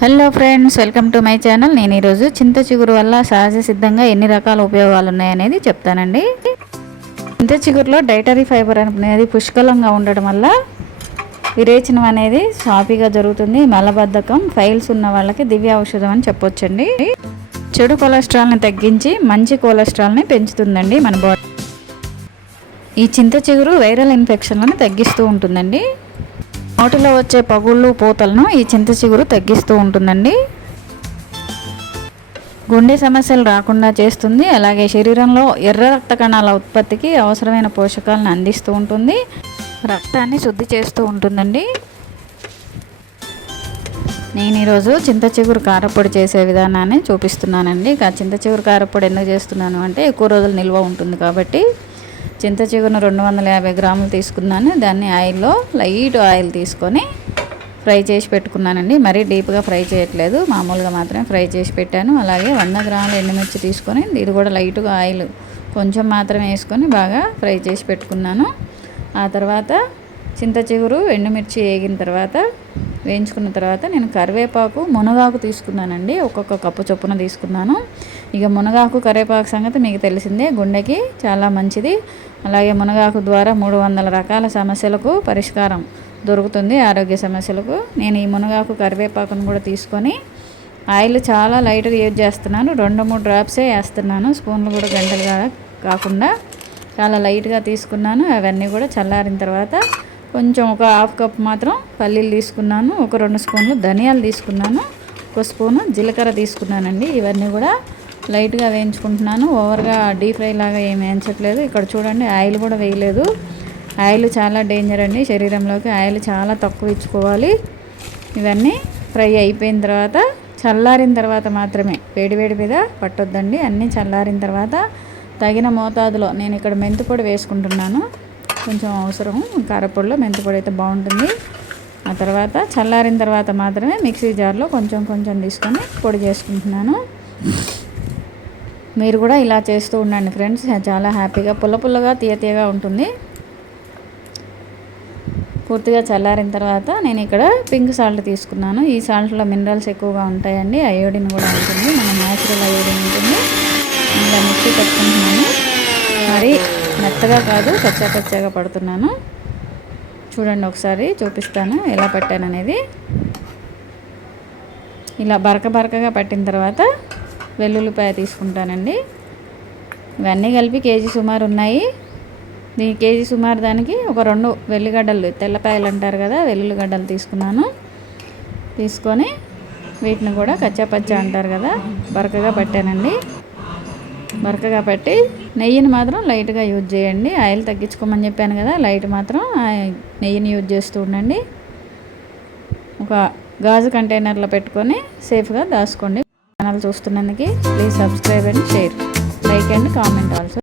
Hello friends, welcome to my channel. నేను ఈరోజు చింత చిగురు వల్ల సహజ సిద్ధంగా ఎన్ని రకాల ఉపయోగాలు ఉన్నాయనేది చెప్తానండి. చింత చిగురులో డైటరీ ఫైబర్ అనేది పుష్కలంగా ఉండడం వల్ల విరేచనం అనేది సాఫీగా జరుగుతుంది. మలబద్ధకం, ఫైల్స్ ఉన్న వాళ్ళకి దివ్య ఔషధం అని చెప్పొచ్చండి. చెడు కొలెస్ట్రాల్ని తగ్గించి మంచి కొలెస్ట్రాల్ని పెంచుతుందండి మన బాడీ. ఈ చింత చిగురు వైరల్ ఇన్ఫెక్షన్లను తగ్గిస్తూ ఉంటుందండి. నోటిలో వచ్చే పగుళ్ళు, పూతలను ఈ చింత చిగురు తగ్గిస్తూ ఉంటుందండి. గుండె సమస్యలు రాకుండా చేస్తుంది. అలాగే శరీరంలో ఎర్ర రక్త కణాల ఉత్పత్తికి అవసరమైన పోషకాలను అందిస్తూ ఉంటుంది. రక్తాన్ని శుద్ధి చేస్తూ ఉంటుందండి. నేను ఈరోజు చింత చిగురు కారపొడి చేసే విధానాన్ని చూపిస్తున్నానండి. చింత చిగురు కారపొడి ఎందుకు చేస్తున్నాను అంటే ఎక్కువ రోజులు నిల్వ ఉంటుంది కాబట్టి. చింత చిగురును 250 గ్రాములు తీసుకున్నాను. దాన్ని ఆయిల్లో లైట్ ఆయిల్ తీసుకొని ఫ్రై చేసి పెట్టుకున్నానండి. మరీ డీప్గా ఫ్రై చేయట్లేదు, మామూలుగా మాత్రమే ఫ్రై చేసి పెట్టాను. అలాగే 100 గ్రాముల ఎండుమిర్చి తీసుకొని ఇది కూడా లైట్గా ఆయిల్ కొంచెం మాత్రమే వేసుకొని బాగా ఫ్రై చేసి పెట్టుకున్నాను. ఆ తర్వాత చింత చిగురు, ఎండుమిర్చి వేగిన తర్వాత వేయించుకున్న తర్వాత నేను కరివేపాకు, మునగాకు తీసుకున్నానండి. ఒక్కొక్క కప్పు చొప్పున తీసుకున్నాను. ఇక మునగాకు, కరివేపాకు సంగతి మీకు తెలిసిందే, గుండెకి చాలా మంచిది. అలాగే మునగాకు ద్వారా 300 రకాల సమస్యలకు పరిష్కారం దొరుకుతుంది, ఆరోగ్య సమస్యలకు. నేను ఈ మునగాకు, కరివేపాకును కూడా తీసుకొని ఆయిల్ చాలా లైట్గా యూజ్ చేస్తున్నాను. 2-3 డ్రాప్సే వేస్తున్నాను, స్పూన్లు కూడా గంటలుగా కాకుండా చాలా లైట్గా తీసుకున్నాను. అవన్నీ కూడా చల్లారిన తర్వాత కొంచెం ఒక హాఫ్ కప్ మాత్రం పల్లీలు తీసుకున్నాను. ఒక 2 స్పూన్లు ధనియాలు తీసుకున్నాను. 1 స్పూను జీలకర్ర తీసుకున్నానండి. ఇవన్నీ కూడా లైట్గా వేయించుకుంటున్నాను. ఓవర్గా డీప్ ఫ్రై లాగా ఏం వేయించట్లేదు. ఇక్కడ చూడండి, ఆయిల్ కూడా వేయలేదు. ఆయిల్ చాలా డేంజర్ అండి శరీరంలోకి. ఆయిల్ చాలా తక్కువ ఇచ్చుకోవాలి. ఇవన్నీ ఫ్రై అయిపోయిన తర్వాత చల్లారిన తర్వాత మాత్రమే, వేడివేడి మీద పట్టొద్దండి. అన్నీ చల్లారిన తర్వాత తగిన మోతాదులో నేను ఇక్కడ మెంతిపొడి వేసుకుంటున్నాను. కొంచెం అవసరం కారపొడిలో మెంతిపొడి అయితే బాగుంటుంది. ఆ తర్వాత చల్లారిన తర్వాత మాత్రమే మిక్సీ జార్లో కొంచెం కొంచెం తీసుకొని పొడి చేసుకుంటున్నాను. మీరు కూడా ఇలా చేస్తూ ఉండండి ఫ్రెండ్స్. చాలా హ్యాపీగా పుల్లగా తీయగా ఉంటుంది. పూర్తిగా చల్లారిన తర్వాత నేను ఇక్కడ పింక్ సాల్ట్ తీసుకున్నాను. ఈ సాల్ట్లో మినరల్స్ ఎక్కువగా ఉంటాయండి, అయోడిన్ కూడా ఉంటుంది, మన న్యాచురల్ అయోడిన్ ఉంటుంది. ఇలా మిక్సీ పెట్టుకుంటున్నాను. మరి మెత్తగా కాదు, కచ్చాగా పడుతున్నాను. చూడండి, ఒకసారి చూపిస్తాను ఎలా పట్టాననేది. ఇలా బరకగా పట్టిన తర్వాత వెల్లుల్లిపాయ తీసుకుంటానండి. ఇవన్నీ కలిపి కేజీ సుమారు ఉన్నాయి. దీని కేజీ సుమారు దానికి ఒక 2 వెల్లిగడ్డలు, తెల్లపాయలు అంటారు కదా, వెల్లుల్లిగడ్డలు తీసుకున్నాను. తీసుకొని వీటిని కూడా కచ్చాపచ్చా అంటారు కదా, బరకగా పట్టానండి. బరకగా పట్టి నెయ్యిని మాత్రం లైట్గా యూజ్ చేయండి. ఆయిల్ తగ్గించుకోమని చెప్పాను కదా, లైట్ మాత్రం నెయ్యిని యూజ్ చేస్తూ ఉండండి. ఒక గాజు కంటైనర్లో పెట్టుకొని సేఫ్గా దాచుకోండి. ఛానల్ చూస్తున్నందుకు please subscribe and share, like and comment also.